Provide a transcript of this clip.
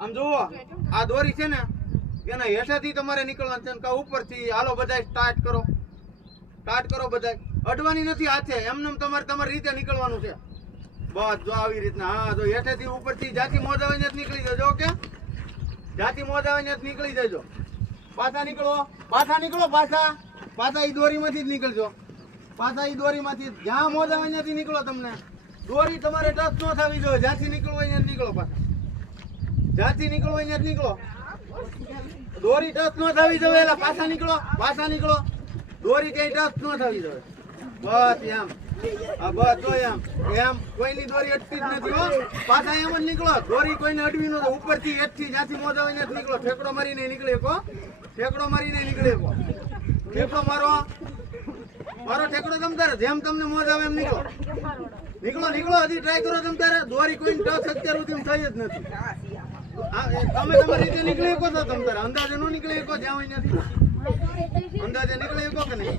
આમ જુઓ આ દોરી છે ને એના હેઠેથી તમારે નીકળવાનું છે કા ઉપરથી. હાલો બધા સ્ટાર્ટ કરો બધા. અડવાની નથી હાથે, એમને તમારી રીતે નીકળવાનું છે બસ. જો આવી રીતના હા, જો હેઠેથી ઉપરથી જાતી મોજ આવે ને નીકળી જજો. ઓકે, જાતી મોજ આવે ને નીકળી જજો. પાછા નીકળો પાછા ઈ દોરીમાંથી જ નીકળજો. પાછા ઈ દોરીમાંથી જ્યાં મોજ આવે ત્યાંથી નીકળો. તમને દોરી તમારે ટચ ન થવી જોઈએ. જ્યાંથી નીકળવું હોય ત્યાં નીકળો. પાછા જ્યાંથી નીકળવું હોય ત્યાં નીકળો. દોરી ટચ ન થવી જોઈએ. એટલે પાછા નીકળો. દોરી ક્યાંય ટચ ન થવી જોઈએ. બસ એમ. હા બસ જો એમ કોઈની દોરી અટકી જ નથી હો. પાછા એમ જ નીકળો. દોરી કોઈને અડવી ન તો ઉપરથી હેઠથી જ્યાંથી મોજ આવે ત્યાં નીકળો. ઠેકડો મારીને નીકળી શકો. ઠેકડો મારો ઠેકડો તમ તારે જેમ તમને મોજ આવે એમ નીકળો. હજી ટ્રાય કરો તમ તારે. દોરી કોઈ ટચ અત્યાર સુધી થઈ જ નથી. તમે તમારી રીતે નીકળી શકો છો તમ તારે. અંદાજે ન નીકળી શકો જ્યાં હોય ત્યાંથી. અંદાજે નીકળી શકો કે નહીં?